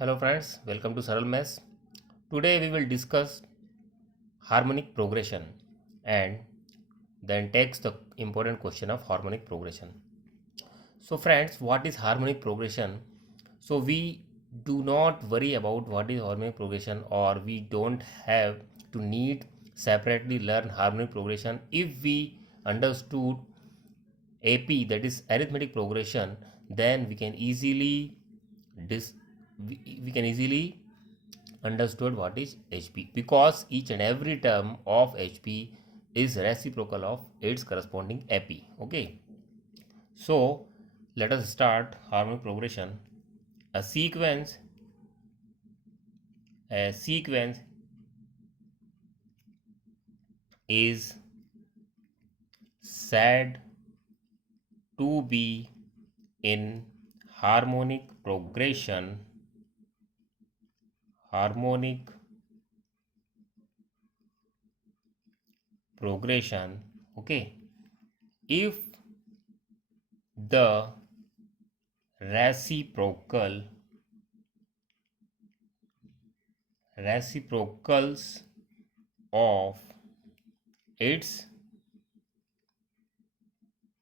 Hello friends, welcome to Saral Mess. Today we will discuss harmonic progression and then takes the important question of harmonic progression. So friends, what is harmonic progression? So we do not worry about what is harmonic progression, or we don't have to need separately learn harmonic progression if we understood AP, that is arithmetic progression. Then we can easily dis we can easily understood what is HP, because each and every term of HP is reciprocal of its corresponding AP. Okay, so let us start harmonic progression. A sequence a sequence is said to be in harmonic harmonic progression. Okay, if the reciprocals of its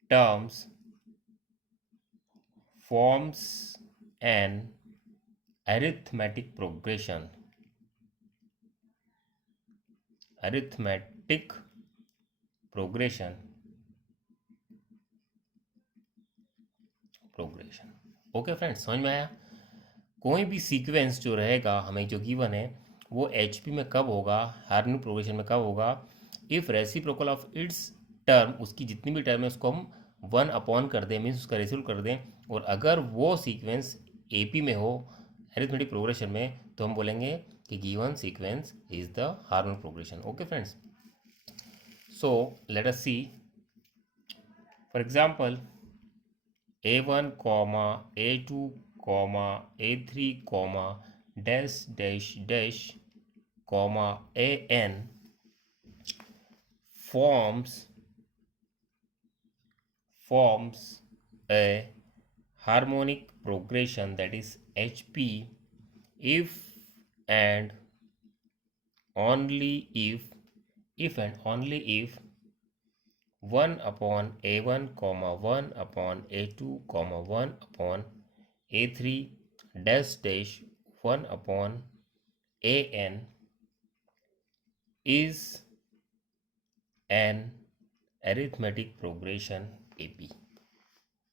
terms forms an arithmetic progression. arithmetic progression progression okay friends, समझ में आया? कोई भी sequence जो रहेगा हमें जो given है वो एचपी में कब होगा, हार्मोनिक प्रोग्रेशन में कब होगा? If reciprocal of its term, उसकी जितनी भी टर्म है उसको हम वन अपॉन कर दें, मीन्स उसका रेसिप्रोकल कर दें, और अगर वो सीक्वेंस एपी में हो अरिथमेटिक प्रोग्रेशन में, तो हम बोलेंगे कि given sequence is the harmonic progression. Okay friends, so let us see. For example, a1 comma a2 comma a3 comma dash dash dash comma an forms a harmonic progression, that is HP, if and only if and only if 1 upon a1 comma 1 upon a2 comma 1 upon a3 dash dash 1 upon an is an arithmetic progression AP.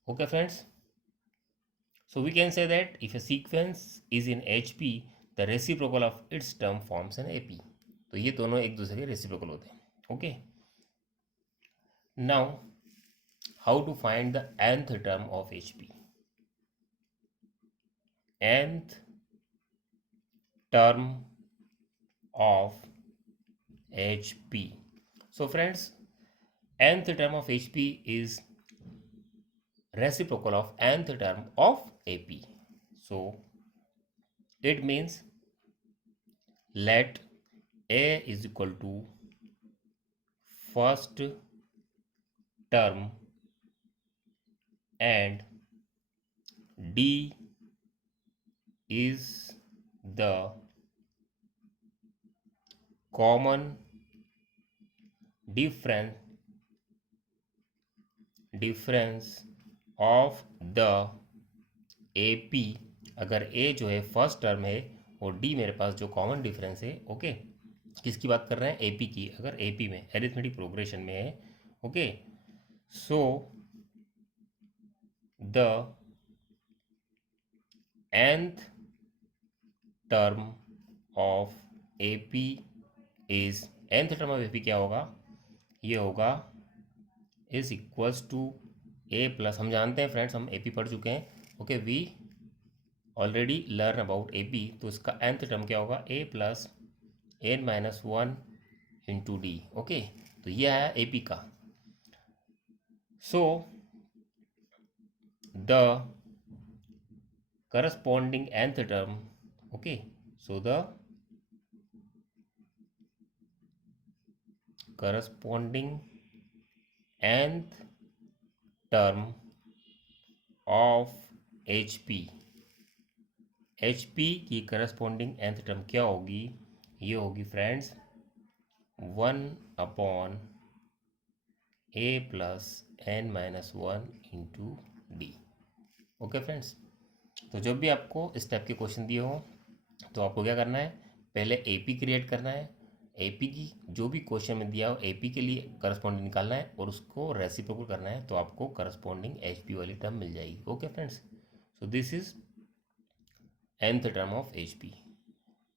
Okay friends, so we can say that if a sequence is in HP, the reciprocal of its term forms an AP. तो ये दोनों एक दूसरे के reciprocal होते हैं. Okay, now how to find the nth term of HP? nth term of HP. So friends, nth term of HP is reciprocal of nth term of AP. So it means let A is equal to first term and D is the common difference of the AP. अगर A जो है first term है और D मेरे पास जो common difference है. Okay, किसकी बात कर रहे हैं? AP की. अगर AP में अरिथमेटिक प्रोग्रेशन में है. Okay, so the nth term of AP is, nth term of AP क्या होगा? ये होगा is equals to A plus, हम जानते हैं फ्रेंड्स, हम AP पढ़ चुके हैं. Okay, we already learn about AP. तो इसका nth टर्म क्या होगा? A plus n minus one into D. Okay, तो ये आया AP का. So the corresponding nth term, okay, so the corresponding nth term of HP H P की corresponding nth term क्या होगी, ये होगी friends 1/a plus n-1 into D. Okay friends, तो जब भी आपको इस टाइप के क्वेश्चन दिए हो तो आपको क्या करना है, पहले एपी क्रिएट करना है। एपी की जो भी क्वेश्चन में दिया हो एपी के लिए करस्पॉन्डिंग निकालना है और उसको रेसिप्रोकल करना है, तो आपको करस्पॉन्डिंग एचपी वाली टर्म मिल जाएगी। Okay friends, so this is nth term of HP.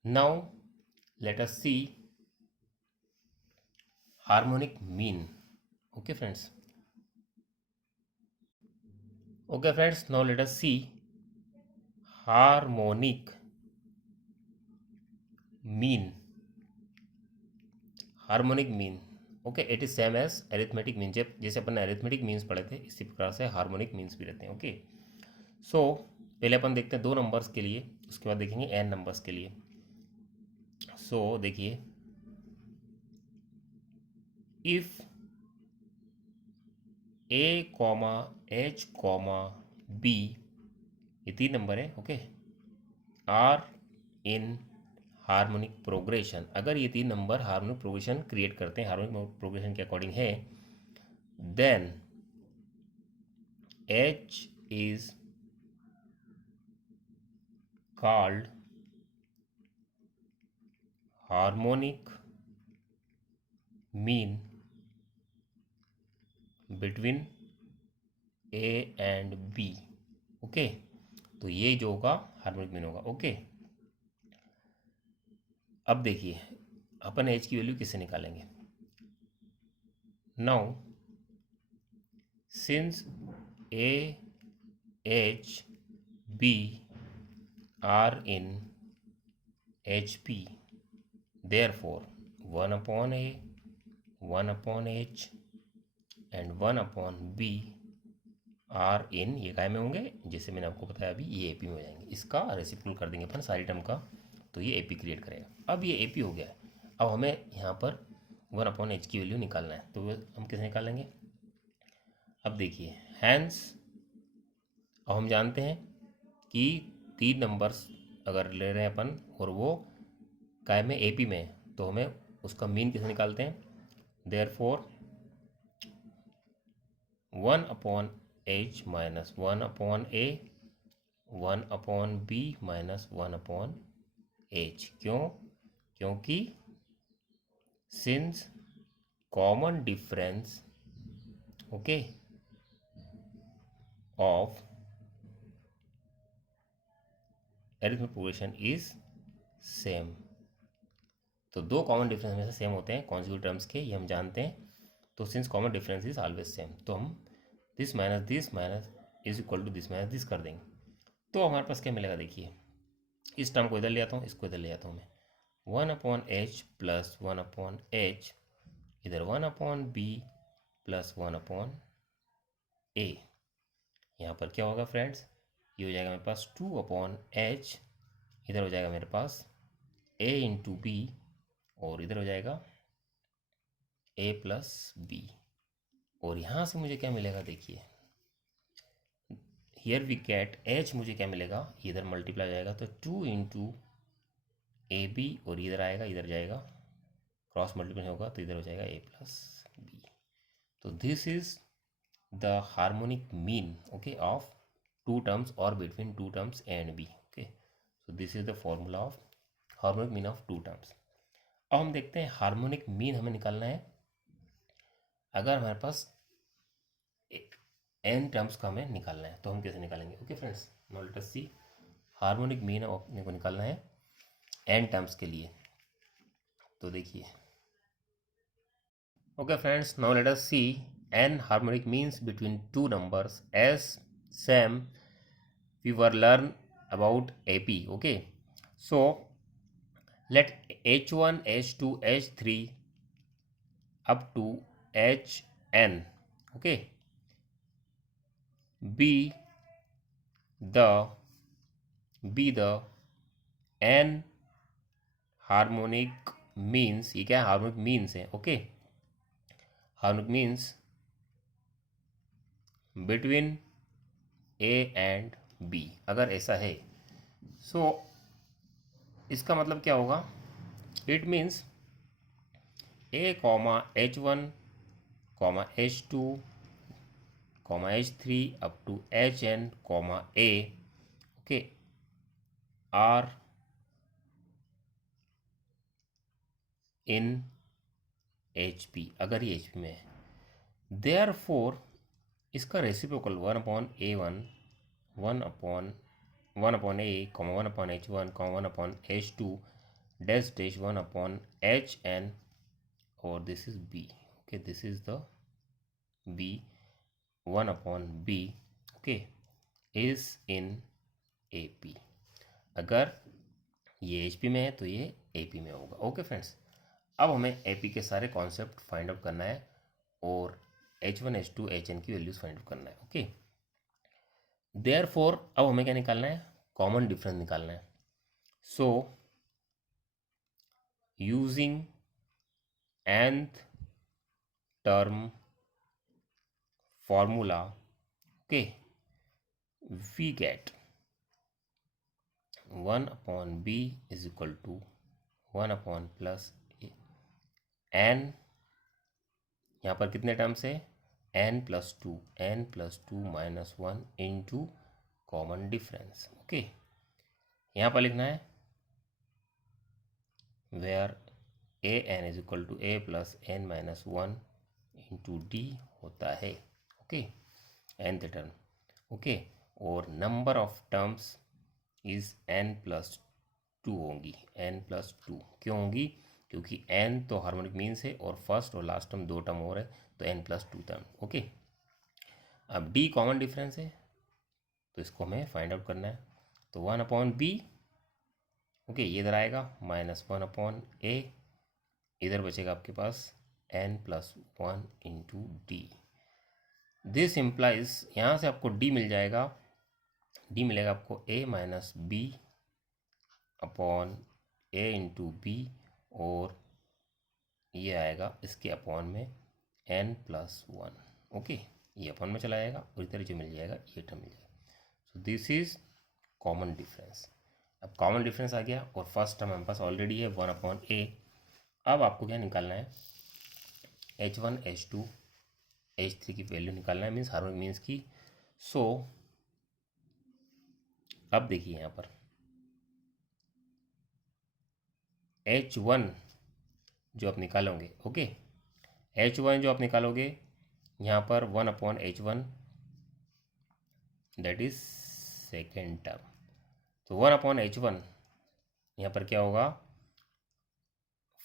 Now let us see harmonic mean. Okay friends. Okay friends, now let us see harmonic mean. Harmonic mean. Okay, it is same as arithmetic mean. जब जैसे अपन ने arithmetic means पढ़े थे इसी प्रकार से harmonic means भी रहते हैं। ओके, सो पहले अपन देखते हैं 2 नंबर्स के लिए, उसके बाद देखेंगे n नंबर्स के लिए। सो देखिए, if a comma h comma b, ये 3 नंबर है। Okay, are in harmonic progression, अगर ये 3 नंबर हार्मोनिक प्रोग्रेशन क्रिएट करते हैं, हार्मोनिक प्रोग्रेशन के अकॉर्डिंग है, then h is called harmonic mean between a and b। Okay, तो ये जो होगा हार्मोनिक मीन होगा। ओके, अब देखिए अपन h की वैल्यू किससे निकालेंगे। Now since a h b are in HP, therefore 1/a 1/h and 1/b are in, ये काय में होंगे, जैसे मैंने आपको बताया अभी, ये एपी में हो जाएंगे। इसका रेसिप्रोकल कर देंगे अपन सारी टर्म का, तो ये एपी क्रिएट करेगा। अब ये एपी हो गया है, अब हमें यहाँ पर 1/h की वैल्यू निकालना है, तो हम कैसे निकालेंगे। अब देखिए, हैंस अब हम जानते हैं कि 3 नंबर्स अगर ले रहे हैं अपन और वो काय में एपी में, तो हमें उसका मीन कैसे निकालते हैं। Therefore 1/h minus 1/a 1/b minus 1/h। क्यों, क्योंकि since common difference okay of arithmetic progression is same, तो 2 कॉमन डिफरेंस में से सेम होते हैं कॉन्जुगेट टर्म्स के, ये हम जानते हैं। तो since common difference is always same, तो हम this minus is equal to this minus this कर देंगे, तो हमारे पास क्या मिलेगा। देखिए, इस टर्म को इधर ले आता हूँ, इसको इधर ले आता हूँ मैं, 1/h प्लस 1/h, इधर 1/b प्लस 1/a। यहाँ पर क्या होगा फ्रेंड्स, ये हो जाएगा मेरे पास 2/h, इधर हो जाएगा मेरे पास a इंटू बी, और इधर हो जाएगा a प्लस बी। और यहाँ से मुझे क्या मिलेगा, देखिए हियर वी गेट h, मुझे क्या मिलेगा, इधर मल्टीप्लाई हो जाएगा, तो 2 इंटू ए बी, और इधर आएगा, इधर जाएगा, क्रॉस मल्टीप्लाई होगा, तो इधर हो जाएगा a प्लस बी। तो this is the harmonic mean okay of 2 terms और between 2 terms A and B. Okay, so this is the formula of harmonic mean of 2 terms. अब हम देखते हैं हार्मोनिक मीन हमें निकालना है अगर हमारे पास n टर्म्स का हमें निकालना है, तो हम कैसे निकालेंगे। Okay friends, now let us see harmonic mean अपने को निकालना है n टर्म्स के लिए, तो देखिए। Okay friends, now let us see n harmonic means between 2 numbers as same we were learn about AP. Okay, so let h1 h2 h3 up to hn okay be the n harmonic means, ये क्या है, harmonic means है। Okay, harmonic means between A and B, अगर ऐसा है so इसका मतलब क्या होगा? It means A comma H1 comma H2 comma H3 up to Hn comma A, okay, are in HP, अगर ये HP में है। देयर फोर इसका reciprocal 1/A1, 1/A, 1/H1, 1/H2, dash dash 1/HN, और this is B, okay, this is the B, 1/B, okay, is in AP। अगर ये HP में है तो ये AP में होगा। ओके फ्रेंड्स, अब हमें AP के सारे कॉन्सेप्ट फाइंड आउट करना है और H1, H2, Hn की वैल्यूज फाइंड आउट करना है। ओके, देयरफॉर अब हमें क्या निकालना है? कॉमन डिफरेंस निकालना है। So using nth term formula, okay, we get 1/B is equal to 1/ plus n, यहाँ पर कितने टर्म्स है? n+2 -1 into common difference. Okay, यहाँ पर लिखना है where an is equal to a plus n-1 into d होता है। ओके, nth टर्म, ओके, और number of terms is n+2 होंगी, n+2 क्यों होंगी? क्योंकि n तो हार्मोनिक मीन्स है और फर्स्ट और लास्ट टर्म दो टर्म और है, तो n+2 टर्म। ओके, अब d कॉमन डिफरेंस है तो इसको हमें फाइंड आउट करना है। तो 1/B, ओके, ये इधर आएगा -1/A, इधर बचेगा आपके पास n+1 into D. This implies, यहाँ से आपको d मिल जाएगा, d मिलेगा आपको A-B upon A into B, और ये आएगा इसके अपॉन में n+1। ओके, ये अपॉन में चला जाएगा और इधर जो मिल जाएगा ये टर्म मिल जाएगा। सो दिस इज कॉमन डिफरेंस। अब कॉमन डिफरेंस आ गया और फर्स्ट टर्म हमारे पास ऑलरेडी है 1/A। अब आपको क्या निकालना है? H1, H2, H3 की वैल्यू निकालना है, मीन्स हार्मोनिक मीन्स की। सो अब देखिए यहाँ पर H1 जो आप निकालोगे, ओके, H1 जो आप निकालोगे यहाँ पर 1/H1, that is second term. तो 1/H1 यहाँ पर क्या होगा?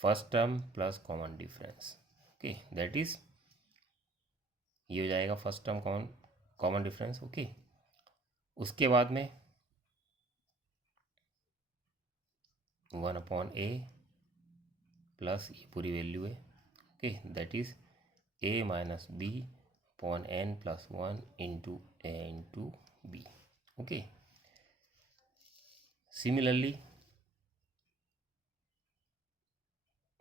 First term plus common difference, okay, that is, ये हो जाएगा first term common difference. Okay, उसके बाद में 1/A प्लस ये पूरी वैल्यू है, okay, that is A-B/n+1 into A into B। Okay, similarly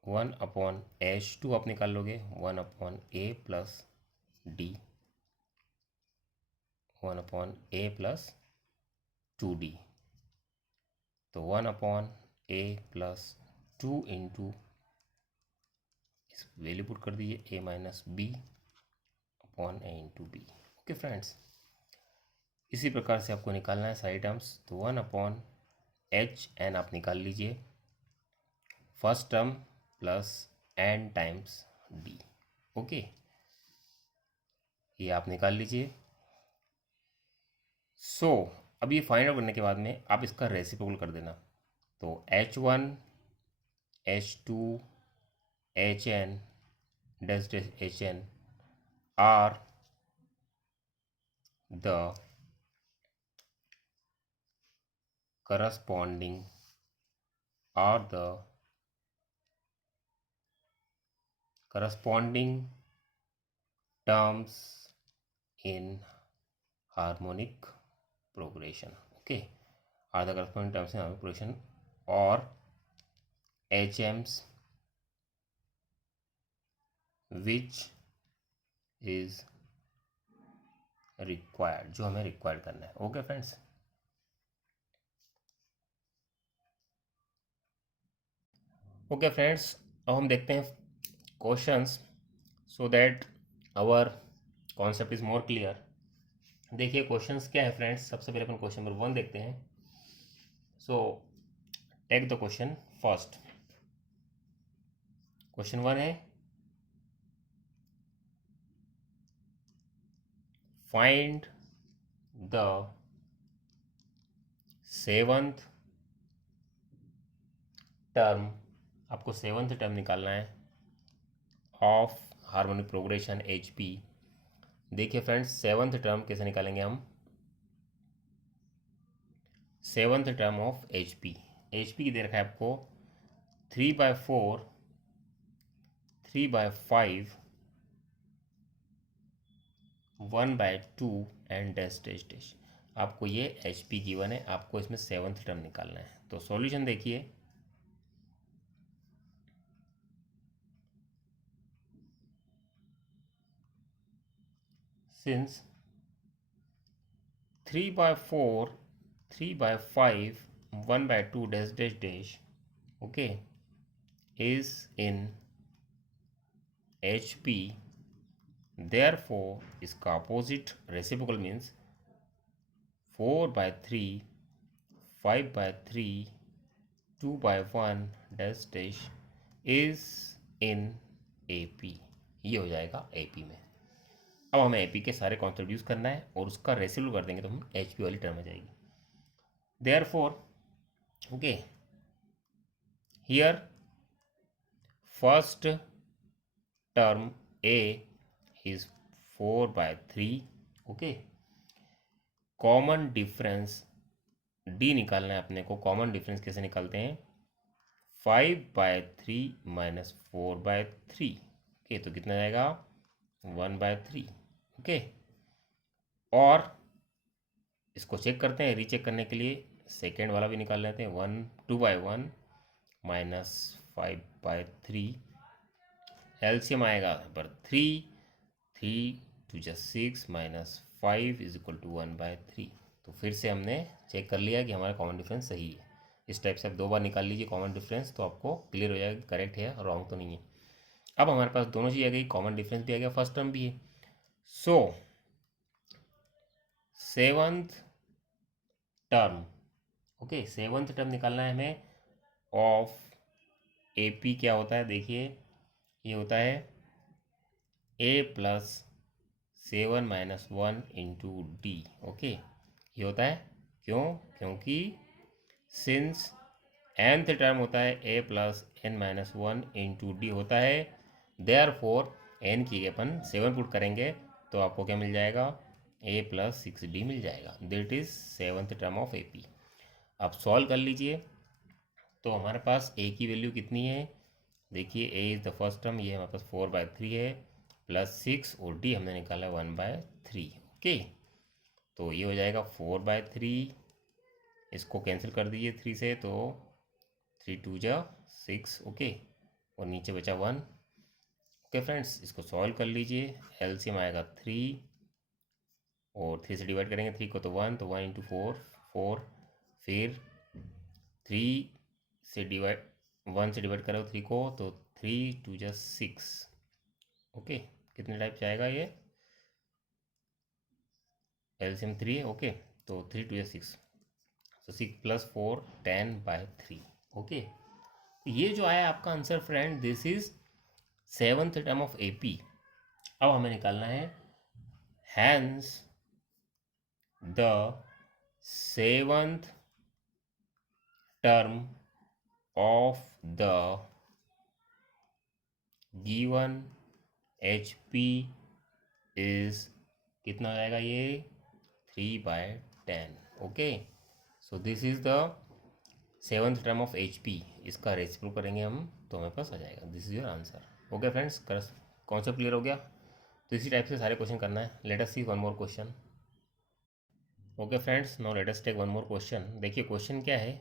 1/H2 आप निकाल लोगे 1/A plus D, 1/A plus 2D, तो 1/A प्लस 2 इंटू, इस वैल्यू पुट कर दीजिए A-B upon A into B। Okay friends, इसी प्रकार से आपको निकालना है सारी टर्म्स। तो 1/Hn आप निकाल लीजिए, first term plus n times D। Okay, ये आप निकाल लीजिए। सो अब ये फाइंड आउट करने के बाद में आप इसका रेसिप्रोकल कर देना। तो H1, H2, Hn dash dash Hn are the corresponding are the corresponding terms in harmonic progression, okay, are the corresponding terms in harmonic progression or HMs which is required, जो हमें रिक्वायर्ड करना है। Okay friends, okay friends, अब हम देखते हैं questions so that our concept is more clear. देखिए questions क्या है फ्रेंड्स, सबसे पहले अपन क्वेश्चन नंबर 1 देखते हैं। So take the question first. Question 1 है, फाइंड द सेवंथ टर्म, आपको सेवंथ टर्म निकालना है of harmonic progression H P. देखिए फ्रेंड्स, सेवंथ टर्म कैसे निकालेंगे हम? Seventh term of H P की दे रखा है आपको 3/4, 3/5, 1/2 एंड डैश डैश डैश। आपको ये एच पी गिवन है, आपको इसमें सेवंथ टर्म निकालना है। तो सॉल्यूशन देखिए, since 3/4, 3/5, 1/2 dash dash dash okay is in HP, therefore इसका opposite reciprocal means 4/3, 5/3, 2/1 dash dash is in AP। ये हो जाएगा AP में। अब हमें AP के सारे कॉन्सेप्ट यूज करना है और उसका रेसिप्रोकल कर देंगे तो हम HP वाली टर्म आ जाएगी। therefore okay, here first term A is 4/3 okay. Common difference D निकालना है अपने को। कॉमन डिफरेंस कैसे निकालते हैं? 5/3 माइनस 4/3 ओके, तो कितना जाएगा? 1/3 ओके। और इसको चेक करते हैं, रीचेक करने के लिए सेकेंड वाला भी निकाल लेते हैं। 2/1 माइनस 5/3, एलसीएम आएगा पर 3 2 6 माइनस 5 इज इक्वल टू 1/3। तो फिर से हमने चेक कर लिया कि हमारा कॉमन डिफरेंस सही है। इस टाइप से आप 2 बार निकाल लीजिए कॉमन डिफरेंस, तो आपको क्लियर हो जाएगा करेक्ट है रॉन्ग तो नहीं है। अब हमारे पास दोनों चीज़ आ गई, कॉमन डिफरेंस भी आ गया, फर्स्ट टर्म भी है। So seventh term okay, seventh term निकालना है हमें ऑफ AP। क्या होता है देखिए, ये होता है A+7-1 इंटू D ओके। ये होता है क्यों? क्योंकि सिंस nth टर्म होता है A+n-1 इंटू D होता है, देयरफॉर n की अपन 7 पुट करेंगे तो आपको क्या मिल जाएगा? A+6D मिल जाएगा। That is seventh term of AP। आप सॉल्व कर लीजिए तो हमारे पास A की वैल्यू कितनी है? देखिए A is the first term, ये हमारे पास 4/3 है, +6 और D हमने निकाला 1/3 ओके। तो ये हो जाएगा 4/3, इसको कैंसिल कर दीजिए 3 से, तो 3 2 6 ओके, और नीचे बचा 1 ओके। फ्रेंड्स इसको सॉल्व कर लीजिए, एलसीएम आएगा 3 और 3 से डिवाइड करेंगे 3 को तो 1, तो 1 इंटू 4, फिर 3 से डिवाइड 1 से डिवाइड करो 3 को तो 3 2 6 ओके। कितने टाइप से आएगा ये? एलसीएम 3 है ओके, तो 3 2 6, तो 6 + 4 10/3 ओके। ये जो आया आपका answer friend, this is seventh term of AP। अब हमें निकालना है hence the seventh term of the given HP is कितना हो जाएगा ये? 3/10 okay. So this is the seventh term of HP। इसका रेसिप्रोकल करेंगे हम तो हमारे पास आ जाएगा। This is your answer okay friends. Concept clear हो गया? तो इसी टाइप से सारे क्वेश्चन करना है। Let us see one more question. Okay friends, now let us take one more question. देखिए क्वेश्चन क्या है,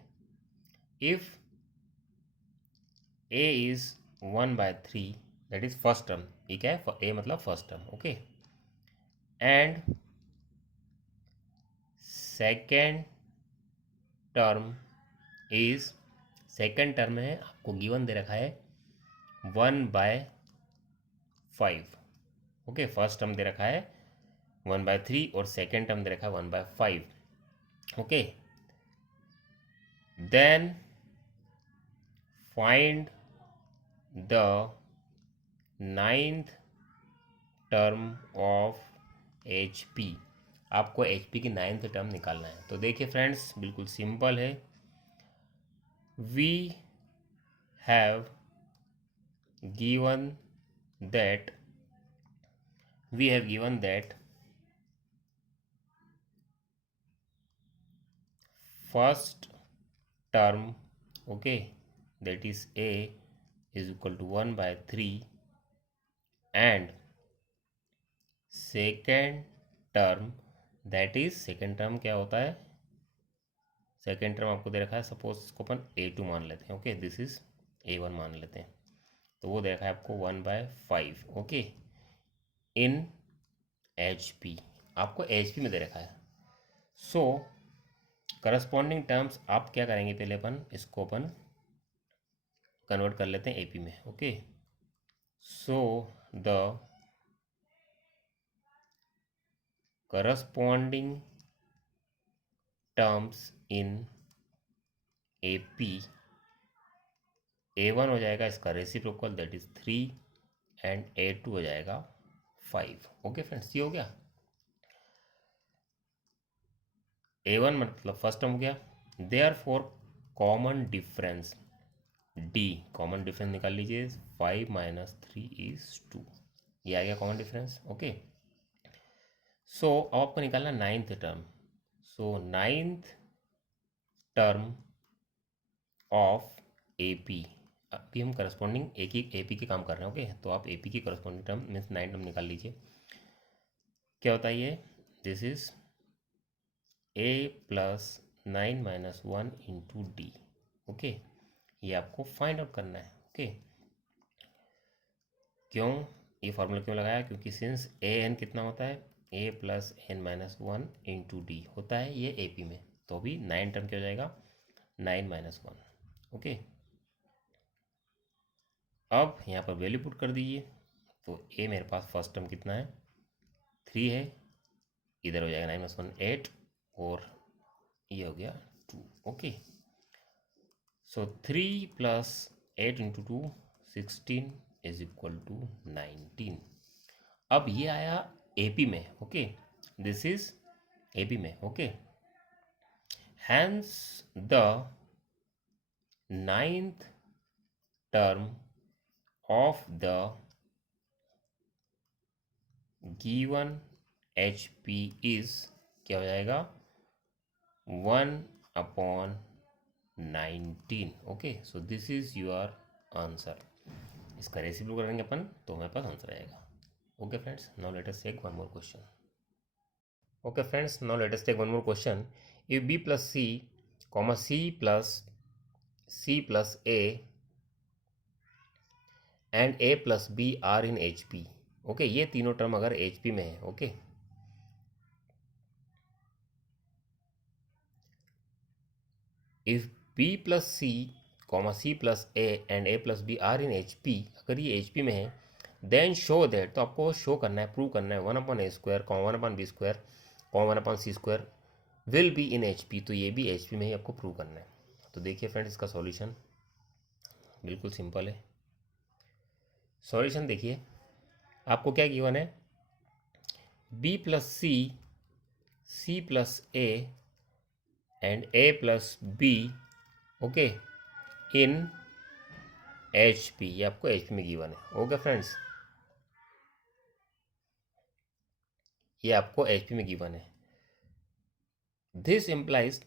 if A is 1/3, that is first term. ये क्या है? A मतलब first term okay, and second term is second term है आपको given दे रखा है 1/5। ओके, फर्स्ट टर्म दे रखा है 1/3 और सेकेंड टर्म दे रखा है 1/5। Okay, then find the ninth term of H P. आपको एच पी की नाइन्थ टर्म निकालना है। तो देखिए फ्रेंड्स, बिल्कुल सिंपल है। We have given that first term, okay, that is a is equal to 1/3 and second term, that is second term क्या होता है, सेकेंड टर्म आपको दे रखा है, सपोज इसको अपन a2 मान लेते हैं। ओके, दिस इज a1 मान लेते हैं। तो वो दे रखा है आपको 1/5। ओके, इन एच पी, आपको एच पी में दे रखा है। सो करस्पॉन्डिंग टर्म्स आप क्या करेंगे, पहले अपन इसको अपन कन्वर्ट कर लेते हैं एपी में। Okay, so the corresponding terms in AP, a1 हो जाएगा इसका reciprocal, that is 3 and a2 हो जाएगा 5। ओके फ्रेंड्स, ये हो गया। a1 मतलब फर्स्ट टर्म हो गया। Therefore common difference d, common difference निकाल लीजिए, 5 - 3 = 2। ये आ गया कॉमन डिफरेंस। ओके, सो अब आपको निकालना ninth term. So ninth term of AP, अभी हम करस्पॉन्डिंग एक ही एपी के काम कर रहे हैं। ओके, तो आप एपी की corresponding term means nine term निकाल लीजिए। क्या होता है ये, this is a + 9 - 1 × d। Okay, ये आपको फाइंड आउट करना है। ओके, क्यों ये फॉर्मूला क्यों लगाया, क्योंकि सिंस a n कितना होता है, a + n - 1 × d होता है ये एपी में। तो अभी 9 टर्म क्या हो जाएगा, 9 - 1। ओके, अब यहाँ पर वैल्यू पुट कर दीजिए। तो a मेरे पास फर्स्ट टर्म कितना है, 3 है, इधर हो जाएगा 9 - 1 8 और ये हो गया 2। ओके, सो 3 + 8 × 2 16 = 19। अब ये आया एपी में। ओके, दिस इज एपी में। Okay, hence the ninth term of the given H P is क्या हो जाएगा, 1/19। Okay, so this is your answer. इसका रेसिप्रोकल करेंगे अपन तो हमारे पास आंसर आएगा। Okay friends, now let us take one more question. Okay friends, now let us take one more question. If b + c, c + a and a + b are in H P. Okay, ये तीनों term अगर H P में है। Okay, if b + c, c + a and a + b are in H P, अगर ये H P में है, then show that, तो आपको शो करना है, प्रूव करना है 1/a², 1/b², 1/c² will be in H P. तो ये भी एच पी में ही आपको प्रूव करना है। तो देखिए फ्रेंड्स, इसका सॉल्यूशन बिल्कुल सिंपल है। सॉल्यूशन देखिए, आपको क्या गिवन है, b + c, c + a and a + b, okay, in H P. ये आपको एच पी में गिवन है। ओके फ्रेंड्स, ये आपको एच पी में गिवन है। This implies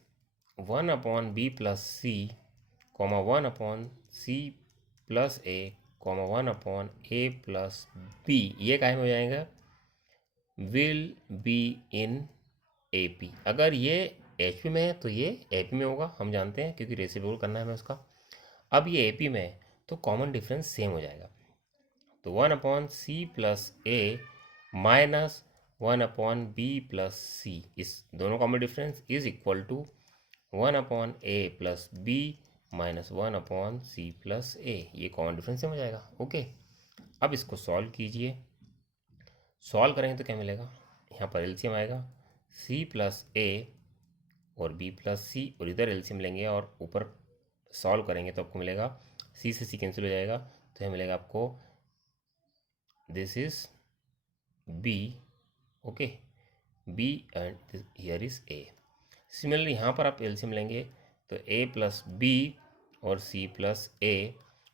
1/b + c, 1/c + a, 1/a + b, ये काहे में हो जाएगा, will be in A P. अगर ये एच पी में है तो ये ए पी में होगा, हम जानते हैं, क्योंकि रेसिप्रोकल करना है हमें उसका। अब ये ए पी में है तो कॉमन डिफरेंस सेम हो जाएगा। तो 1/c + a minus 1/b + c, इस दोनों common difference is equal to 1/a + b -1/c+a, ये कॉमन डिफरेंस हो जाएगा। ओके, अब इसको सॉल्व कीजिए। सॉल्व करेंगे तो क्या मिलेगा, यहाँ पर एलसीएम आएगा c+a और b+c, और इधर एलसीएम लेंगे और ऊपर सॉल्व करेंगे तो आपको मिलेगा c से c कैंसिल हो जाएगा, तो यहाँ मिलेगा आपको this is b, okay, b and here is a। Similarly यहाँ पर आप एलसीएम लेंगे तो a+b और c+a,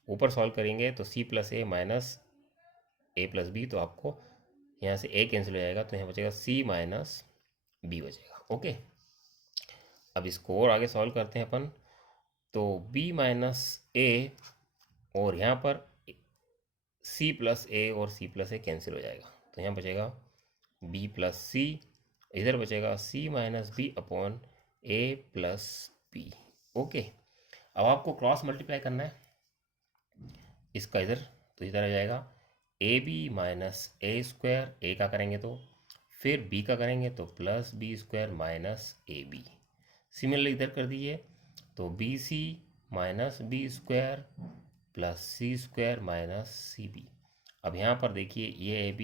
ऊपर सॉल्व करेंगे तो c+a माइनस a+b, तो आपको यहाँ से a कैंसिल हो जाएगा, तो यहाँ बचेगा c माइनस b बचेगा। ओके, अब इसको और आगे सॉल्व करते हैं अपन, तो b माइनस a और यहाँ पर c+a और c+a कैंसिल हो जाएगा, तो यहाँ बचेगा b+c, इधर बचेगा c minus b upon a+b। Okay, अब आपको क्रॉस मल्टीप्लाई करना है इसका इधर, तो इधर आ जाएगा ab minus a square, a का करेंगे तो, फिर b का करेंगे तो plus b square minus ab। Similarly इधर कर दीजिए तो bc minus b square plus c square minus cb। अब यहाँ पर देखिए ये ab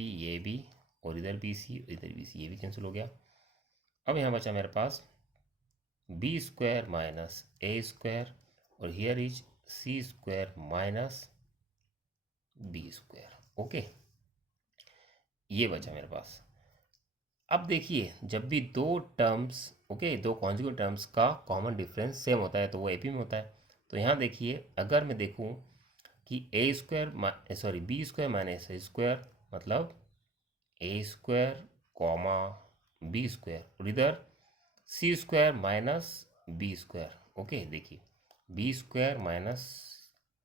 और इधर bc इधर bc, ये भी कैंसिल हो गया। अब यहाँ बचा मेरे पास b square minus a square और here is c square minus b square. Okay, ये बचा मेरे पास। अब देखिए जब भी दो टर्म्स, ओके, दो कॉन्जुगेट टर्म्स का कॉमन डिफरेंस सेम होता है तो वो एपी में होता है। तो यहाँ देखिए अगर मैं देखूँ कि a square sorry b square minus a square मतलब a square comma b square, और इधर c square minus b square. Okay, देखिए b square minus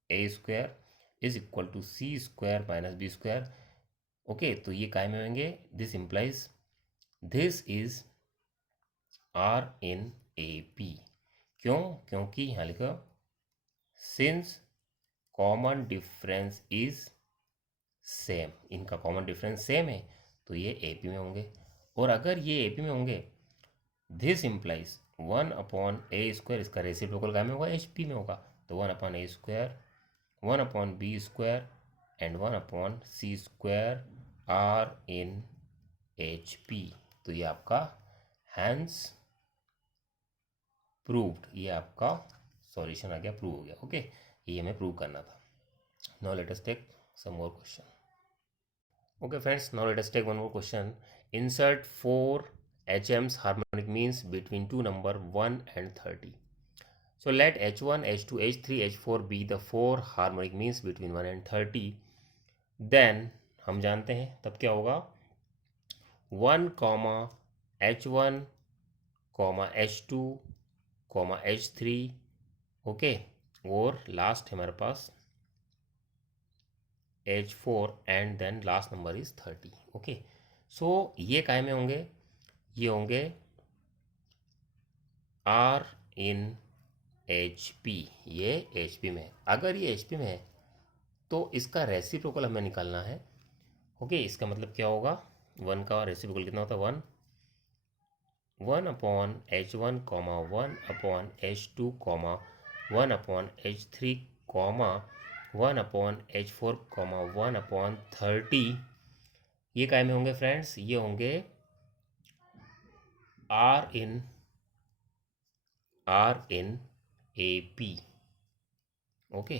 a square is equal to c square minus b square. Okay, तो ये काय में होंगे, this implies this is are in A P. क्यों, क्योंकि यहाँ लिखा since common difference is same, इनका कॉमन डिफरेंस सेम है तो ये ए पी में होंगे। और अगर ये ए पी में होंगे दिस इम्प्लाइज 1/a स्क्वायर, इसका रेसिप्रोकल काय में होगा, एच पी में होगा, तो 1/a square 1/b square and 1/c square are in H P. तो ये आपका हैंस प्रूव्ड, ये आपका सॉल्यूशन आ गया, प्रूव हो गया। ओके, ये हमें प्रूव करना था। Now let us take some more question. Okay friends, now let us take one more question. Insert 4 HM's harmonic means between two number 1 and 30. So let H1, H2, H3, H4 be the 4 harmonic means between 1 and 30. Then हम जानते हैं तब क्या होगा, 1, H1, H2, H3, okay, और last है हमारे पास H4 and then last number is 30। Okay, so ये काय में होंगे, ये होंगे R इन HP, ये HP में है। अगर ये HP में है तो इसका रेसिप्रोकल हमें निकालना है। ओके, इसका मतलब क्या होगा, 1 का रेसिप्रोकल कितना होता है, 1, 1/H1, 1/H2, 1/H3, 1/H4, 1/30। ये काय में होंगे फ्रेंड्स, ये होंगे R इन AP। ओके,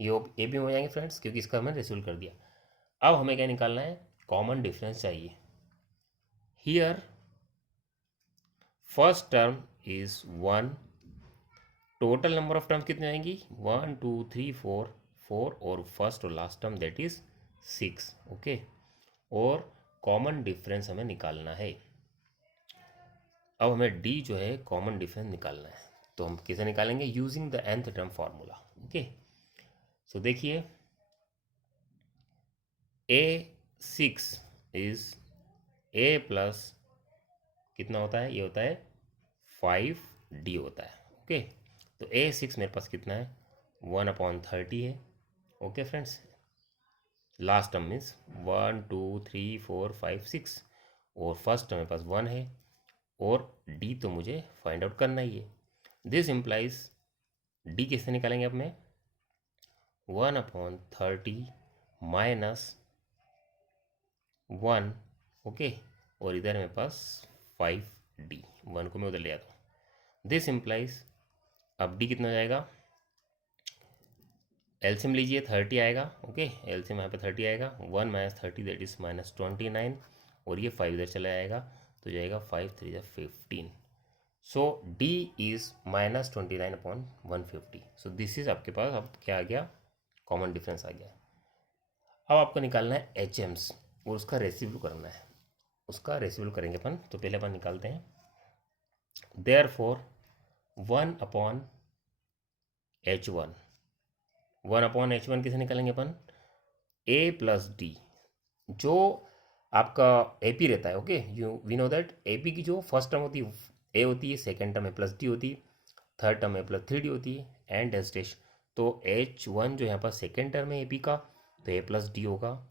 ये ए भी हो जाएंगे फ्रेंड्स क्योंकि इसका हमने रिजल्ट कर दिया। अब हमें क्या निकालना है, कॉमन डिफरेंस चाहिए। Here first term is 1, total number of terms कितने आएंगी, 1 2 3 4 4, और फर्स्ट और last term that is 6। Okay, और कॉमन डिफरेंस हमें निकालना है। अब हमें डी जो है कॉमन डिफरेंस निकालना है, तो हम कैसे निकालेंगे, using the nth term formula. Okay, so देखिए A6 इज A प्लस कितना होता है, ये होता है 5D होता है। ओके, तो A6 मेरे पास कितना है, 1/30 है। Okay friends, last term means 1 2 3 4 5 6, और फर्स्ट टर्म मेरे पास 1 है, और D तो मुझे फाइंड आउट करना ही है। दिस इम्प्लाइज डी कैसे निकालेंगे अब में 1/30 माइनस 1, ओके, और इधर मेरे पास 5D, 1 को मैं उधर ले आता हूँ। दिस इम्प्लाइज, अब डी कितना हो जाएगा, एलसीएम लीजिए 30 आएगा, ओके, एलसीएम यहाँ पे 30 आएगा, 1 माइनस 30 दैट इज -29, और ये 5 इधर चला जाएगा तो जाएगा 5 3 15। So D is -29/150। So this is आपके पास अब क्या आ गया, कॉमन डिफरेंस आ गया। अब आपको निकालना है एच एम्स और उसका रेसिड्यू करना है। उसका रेसिड्यू करेंगे अपन, तो पहले अपन निकालते हैं। देयरफॉर 1/H1, 1/H1 किसे निकालेंगे अपन, A प्लस डी, जो आपका AP रहता है, okay, you we know that AP की जो फर्स्ट टर्म होती है A होती है, सेकेंड टर्म में प्लस डी होती है, थर्ड टर्म में प्लस 3D होती है, एंड डेस्टेश। तो H1 जो यहाँ पर सेकेंड टर्म है AP का, तो A प्लस डी होगा।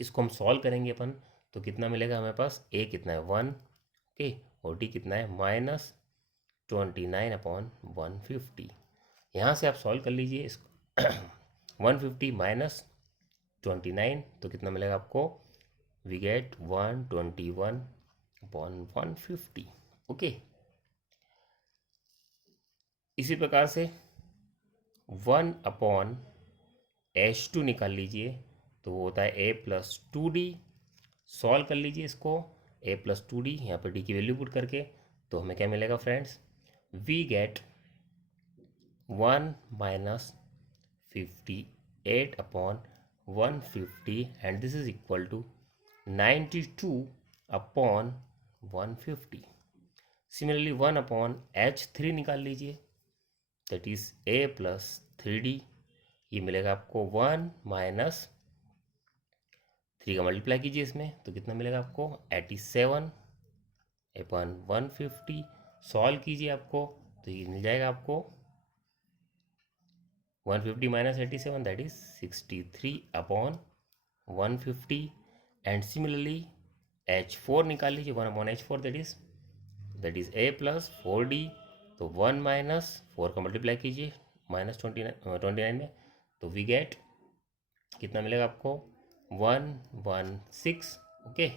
इसको हम सॉल्व करेंगे अपन, तो कितना मिलेगा हमारे पास, A कितना है 1, ओके, और D कितना है -29/150। यहाँ से आप सॉल्व कर लीजिए इसको 150 माइनस 29, तो कितना मिलेगा आपको, वी गेट 121/150, ओके। इसी प्रकार से 1/H2 निकाल लीजिए, तो वो होता है A प्लस 2D। सॉल्व कर लीजिए इसको, A प्लस 2D, यहाँ पर D की वैल्यू पुट करके, तो हमें क्या मिलेगा friends, we get 1 minus 58/150, and this is equal to 92/150। Similarly 1/H3 निकाल लीजिए, that is A plus 3D। ये मिलेगा आपको 1 माइनस 3 का मल्टीप्लाई कीजिए इसमें, तो कितना मिलेगा आपको 87/150। सॉल्व कीजिए आपको, तो ये मिल जाएगा आपको 150 minus 87 that is 63/150। And similarly H4 निकाल लीजिए, 1/H4 that is A plus 4D। तो 1 माइनस 4 का मल्टीप्लाई कीजिए -29 में, तो वी गेट कितना मिलेगा आपको 116, ओके,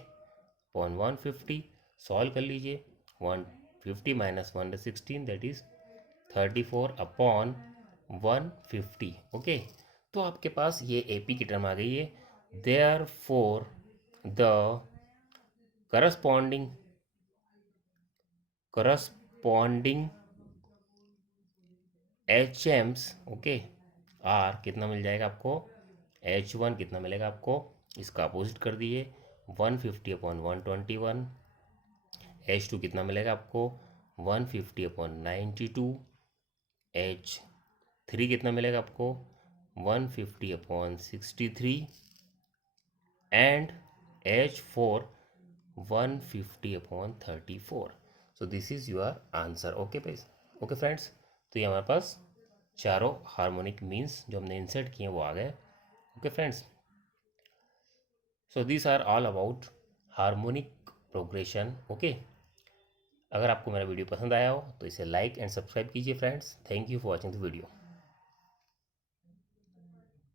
150। सॉल्व कर लीजिए, 150 माइनस 116 दैट इज 34/150, ओके। तो आपके पास ये AP की टर्म आ गई है। Therefore the corresponding HMs, okay, are कितना मिल जाएगा आपको, H1 कितना मिलेगा आपको, इसका अपोजिट कर दिए 150/121। H2 कितना मिलेगा आपको 150/92। H3 कितना मिलेगा आपको 150/63, and H4 150/34। So this is your answer, okay okay friends. तो ये हमारे पास चारों हार्मोनिक मीन्स जो हमने इंसर्ट किए वो आ गए, okay friends. So this are all about harmonic progression, okay. अगर आपको मेरा वीडियो पसंद आया हो तो इसे लाइक एंड सब्सक्राइब कीजिए friends. Thank you for watching the video.